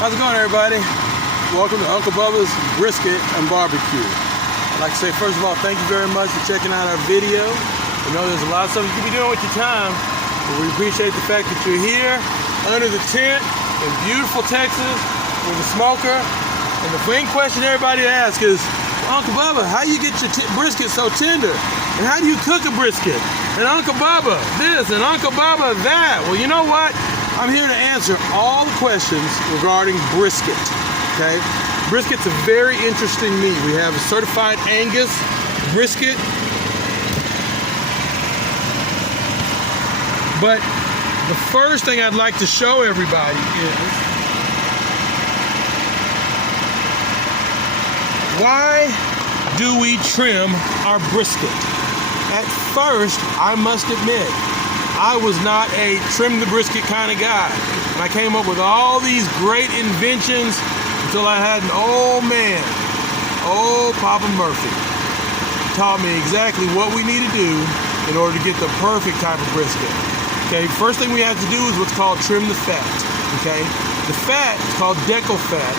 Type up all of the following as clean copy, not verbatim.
How's it going, everybody? Welcome to Uncle Bubba's Brisket and Barbecue. I'd like to say, first of all, thank you very much for checking out our video. We know there's a lot of stuff you could be doing with your time, but we appreciate the fact that you're here under the tent in beautiful Texas with a smoker. And the main question everybody asks is, Uncle Bubba, how you get your brisket so tender? And how do you cook a brisket? And Uncle Bubba this, and Uncle Bubba that. Well, you know what? I'm here to answer all the questions regarding brisket, okay? Brisket's a very interesting meat. We have a certified Angus brisket. But the first thing I'd like to show everybody is why do we trim our brisket? At first, I must admit, I was not a trim the brisket kind of guy. And I came up with all these great inventions until I had an old man, old Papa Murphy, taught me exactly what we need to do in order to get the perfect type of brisket. Okay, first thing we have to do is what's called trim the fat, okay? The fat is called decal fat,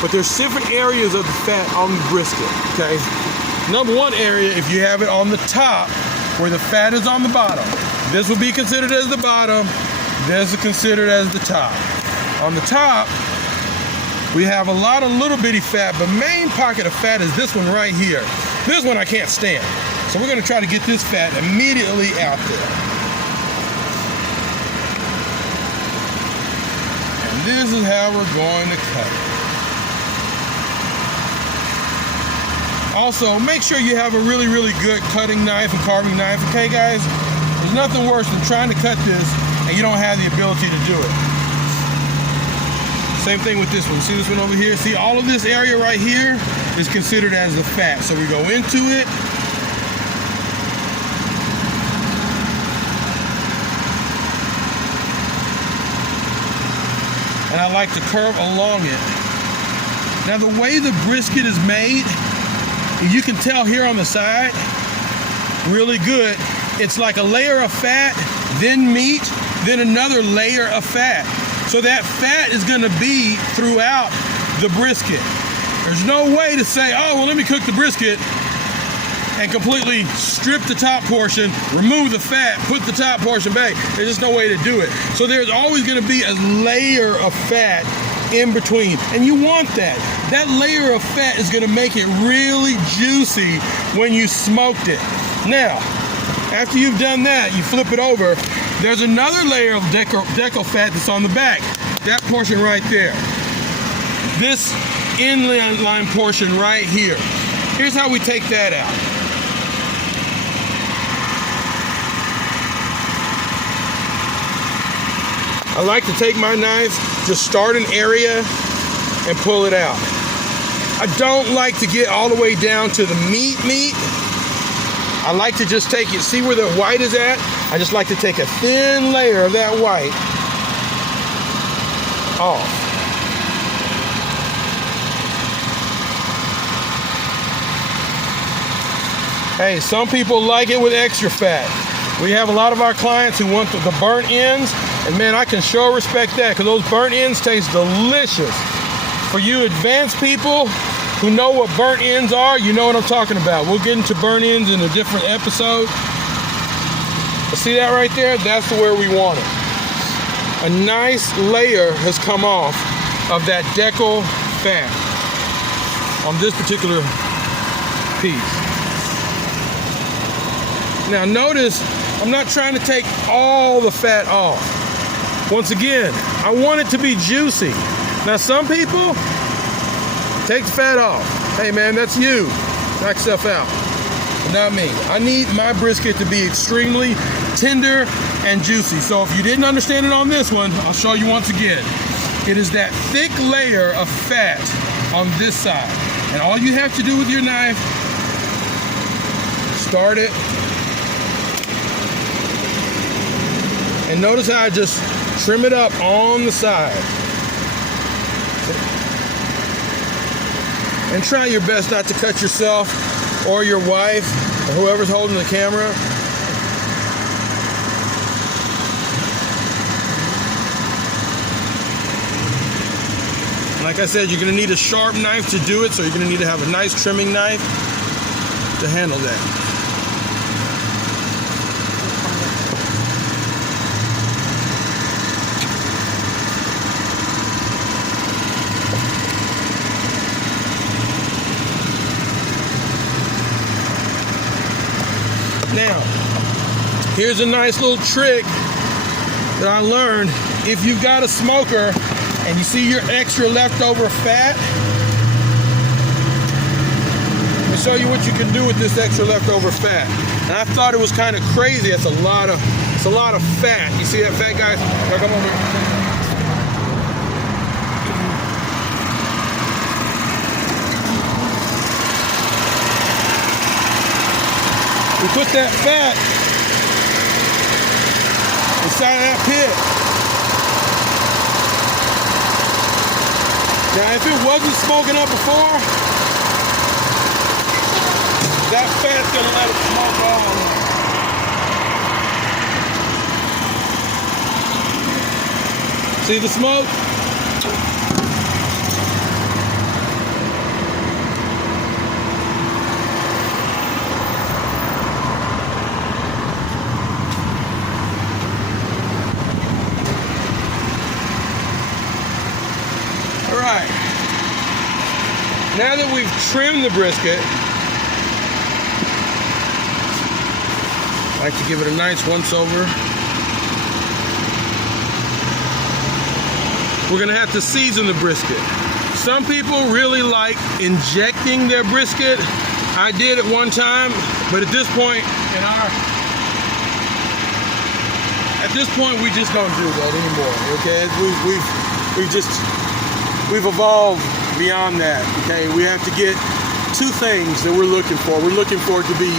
but there's different areas of the fat on the brisket, okay? Number one area, if you have it on the top, where the fat is on the bottom, this would be considered as the bottom, this is considered as the top. On the top, we have a lot of little bitty fat, but main pocket of fat is this one right here. This one I can't stand. So we're gonna try to get this fat immediately out there. And this is how we're going to cut it. Also, make sure you have a really, really good cutting knife and carving knife, okay guys? There's nothing worse than trying to cut this and you don't have the ability to do it. Same thing with this one. See this one over here? See, all of this area right here is considered as the fat. So we go into it. And I like to curve along it. Now the way the brisket is made, you can tell here on the side, really good. It's like a layer of fat, then meat, then another layer of fat. So that fat is gonna be throughout the brisket. There's no way to say, oh, well, let me cook the brisket and completely strip the top portion, remove the fat, put the top portion back. There's just no way to do it. So there's always gonna be a layer of fat in between, and you want that. That layer of fat is gonna make it really juicy when you smoked it. Now, after you've done that, you flip it over, there's another layer of decal fat that's on the back. That portion right there. This inline portion right here. Here's how we take that out. I like to take my knife, just start an area and pull it out. I don't like to get all the way down to the meat. I like to just take it, see where the white is at? I just like to take a thin layer of that white off. Hey, some people like it with extra fat. We have a lot of our clients who want the burnt ends, and man, I can sure respect that because those burnt ends taste delicious. For you advanced people who know what burnt ends are, you know what I'm talking about. We'll get into burnt ends in a different episode. But see that right there? That's where we want it. A nice layer has come off of that decal fat on this particular piece. Now notice, I'm not trying to take all the fat off. Once again, I want it to be juicy. Now some people take the fat off. Hey man, that's you. Knock yourself out. But not me. I need my brisket to be extremely tender and juicy. So if you didn't understand it on this one, I'll show you once again. It is that thick layer of fat on this side. And all you have to do with your knife, start it. And notice how I just trim it up on the side. And try your best not to cut yourself or your wife or whoever's holding the camera. Like I said, you're going to need a sharp knife to do it, so you're going to need to have a nice trimming knife to handle that. Now, here's a nice little trick that I learned. If you've got a smoker and you see your extra leftover fat, let me show you what you can do with this extra leftover fat. And I thought it was kind of crazy. It's a lot of fat. You see that fat, guys? Now come over here. We put that fat inside of that pit. Now, if it wasn't smoking up before, that fat's gonna let it smoke on. See the smoke? Alright, now that we've trimmed the brisket, I like to give it a nice once over. We're going to have to season the brisket. Some people really like injecting their brisket. I did at one time, but at this point we just don't do that anymore. Okay, we've evolved beyond that. Okay, we have to get two things that we're looking for. We're looking for it to be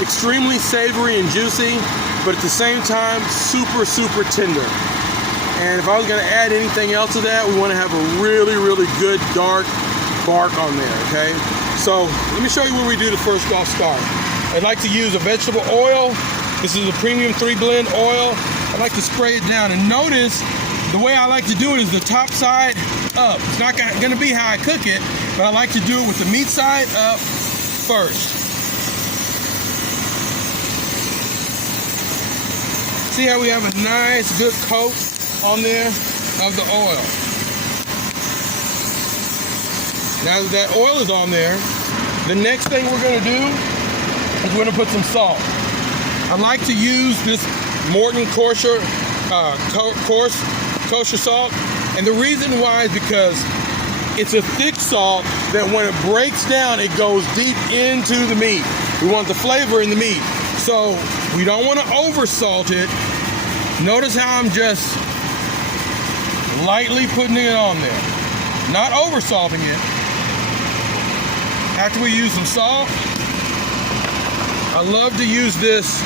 extremely savory and juicy, but at the same time super tender. And if I was going to add anything else to that, we want to have a really good dark bark on there. Okay, so let me show you where we do the first off start. I'd like to use a vegetable oil. This is a premium 3-blend oil. I like to spray it down, and notice the way I like to do it is the top side up. It's not going to be how I cook it, but I like to do it with the meat side up first. See how we have a nice good coat on there of the oil. Now that that oil is on there, the next thing we're going to do is we're going to put some salt. I like to use this Morton kosher salt, and the reason why is because it's a thick salt that when it breaks down, it goes deep into the meat. We want the flavor in the meat, so we don't want to over salt it. Notice how I'm just lightly putting it on there, not over salting it. After we use some salt, I love to use this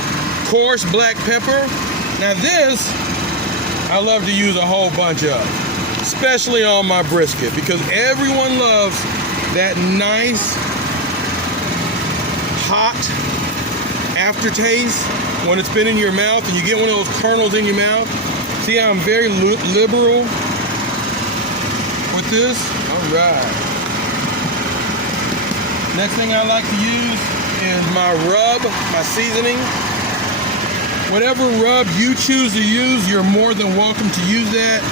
coarse black pepper. Now this, I love to use a whole bunch of, especially on my brisket, because everyone loves that nice, hot aftertaste when it's been in your mouth and you get one of those kernels in your mouth. See how I'm very liberal with this? All right. Next thing I like to use is my rub, my seasoning. Whatever rub you choose to use, you're more than welcome to use that.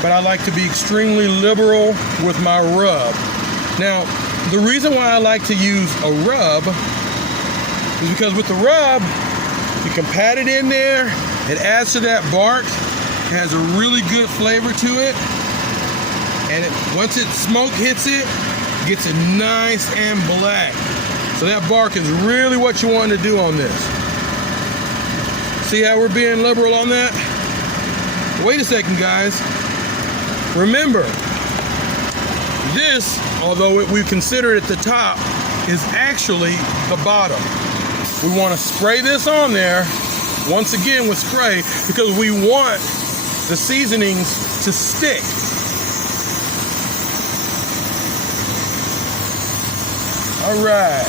But I like to be extremely liberal with my rub. Now, the reason why I like to use a rub is because with the rub, you can pat it in there. It adds to that bark. It has a really good flavor to it. And once smoke hits it, it gets it nice and black. So that bark is really what you want to do on this. See how we're being liberal on that? Wait a second, guys. Remember, this, although we consider it the top, is actually the bottom. We want to spray this on there, once again with spray, because we want the seasonings to stick. All right.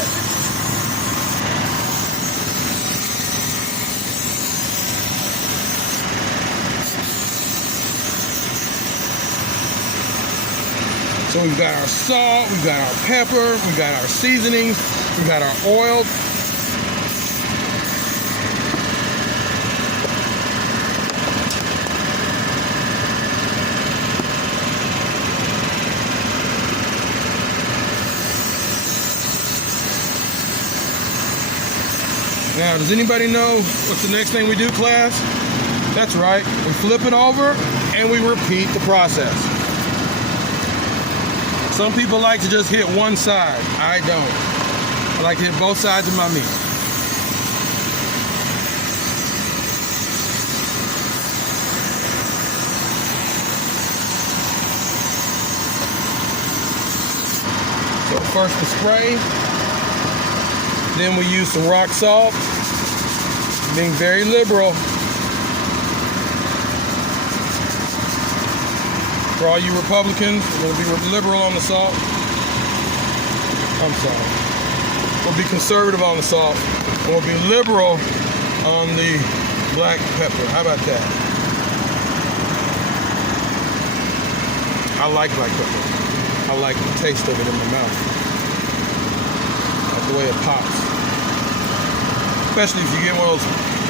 So we've got our salt, we've got our pepper, we've got our seasonings, we've got our oil. Now, does anybody know what's the next thing we do, class? That's right, we flip it over and we repeat the process. Some people like to just hit one side. I don't. I like to hit both sides of my meat. So first the spray, then we use some rock salt, being very liberal. For all you Republicans, we're going to be liberal on the salt. I'm sorry. We'll be conservative on the salt. And we'll be liberal on the black pepper. How about that? I like black pepper. I like the taste of it in my mouth. I like the way it pops. Especially if you get one of those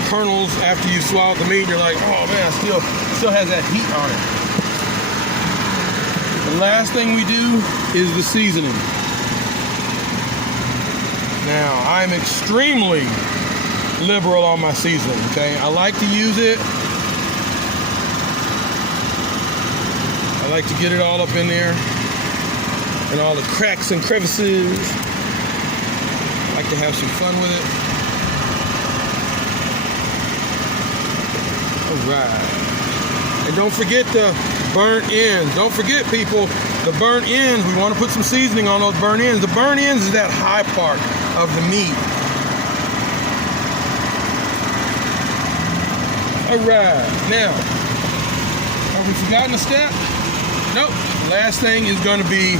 kernels after you swallow the meat, you're like, oh man, it still has that heat on it. The last thing we do is the seasoning. Now, I'm extremely liberal on my seasoning, okay? I like to use it. I like to get it all up in there and all the cracks and crevices. I like to have some fun with it. All right. And don't forget the burnt ends. Don't forget, people, the burnt ends. We want to put some seasoning on those burnt ends. The burnt ends is that high part of the meat. All right. Now, have we forgotten a step? Nope. Last thing is going to be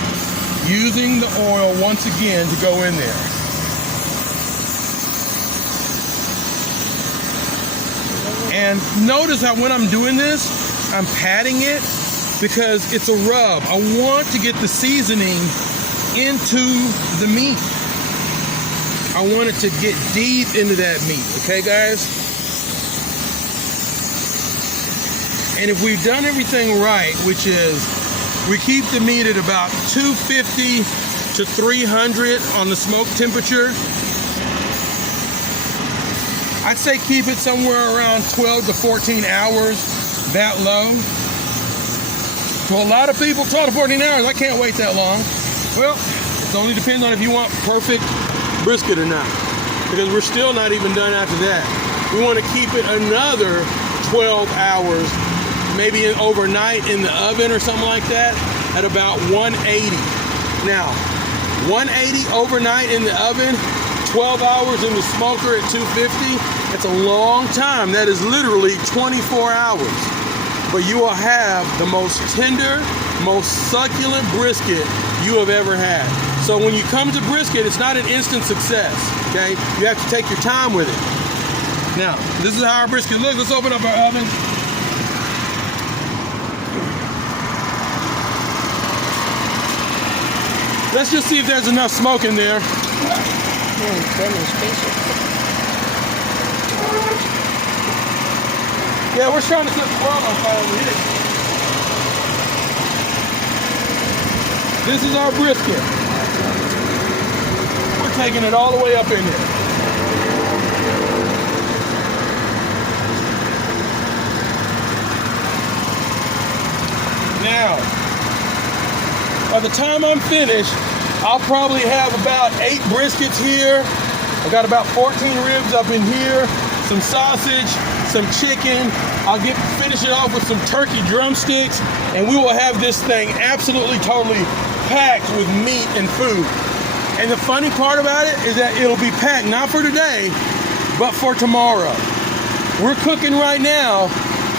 using the oil once again to go in there. And notice how when I'm doing this, I'm patting it because it's a rub. I want to get the seasoning into the meat. I want it to get deep into that meat, okay, guys? And if we've done everything right, which is we keep the meat at about 250 to 300 on the smoke temperature, I'd say keep it somewhere around 12 to 14 hours, that low. To a lot of people, 12 to 14 hours, I can't wait that long. Well, it only depends on if you want perfect brisket or not, because we're still not even done after that. We want to keep it another 12 hours, maybe overnight in the oven or something like that, at about 180. Now, 180 overnight in the oven, 12 hours in the smoker at 250, that's a long time. That is literally 24 hours. But you will have the most tender, most succulent brisket you have ever had. So when you come to brisket, it's not an instant success, okay? You have to take your time with it. Now, this is how our brisket looks. Let's open up our oven. Let's just see if there's enough smoke in there. Yeah, we're trying to set the world on fire over here. This is our brisket. We're taking it all the way up in there. Now, by the time I'm finished, I'll probably have about 8 briskets here. I've got about 14 ribs up in here, some sausage, some chicken. I'll finish it off with some turkey drumsticks, and we will have this thing absolutely, totally packed with meat and food. And the funny part about it is that it'll be packed not for today, but for tomorrow. We're cooking right now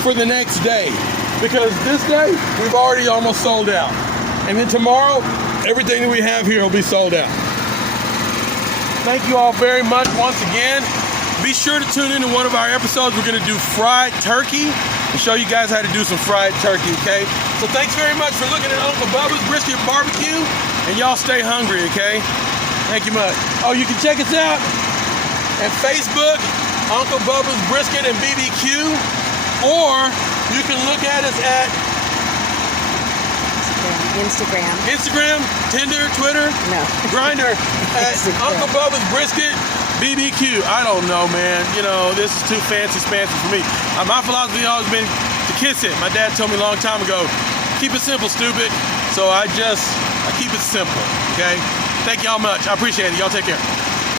for the next day, because this day we've already almost sold out. And then tomorrow, everything that we have here will be sold out. Thank you all very much once again. Be sure to tune in to one of our episodes. We're going to do fried turkey. and show you guys how to do some fried turkey, okay? So thanks very much for looking at Uncle Bubba's Brisket Barbecue, and y'all stay hungry, okay? Thank you much. Oh, you can check us out at Facebook, Uncle Bubba's Brisket and BBQ, or you can look at us at Instagram, Tinder, Twitter, Grindr at Uncle Bubba's Brisket BBQ. I don't know, man. You know, this is too fancy for me. My philosophy has always been to kiss it. My dad told me a long time ago, keep it simple, stupid. So I keep it simple, okay? Thank y'all much. I appreciate it. Y'all take care.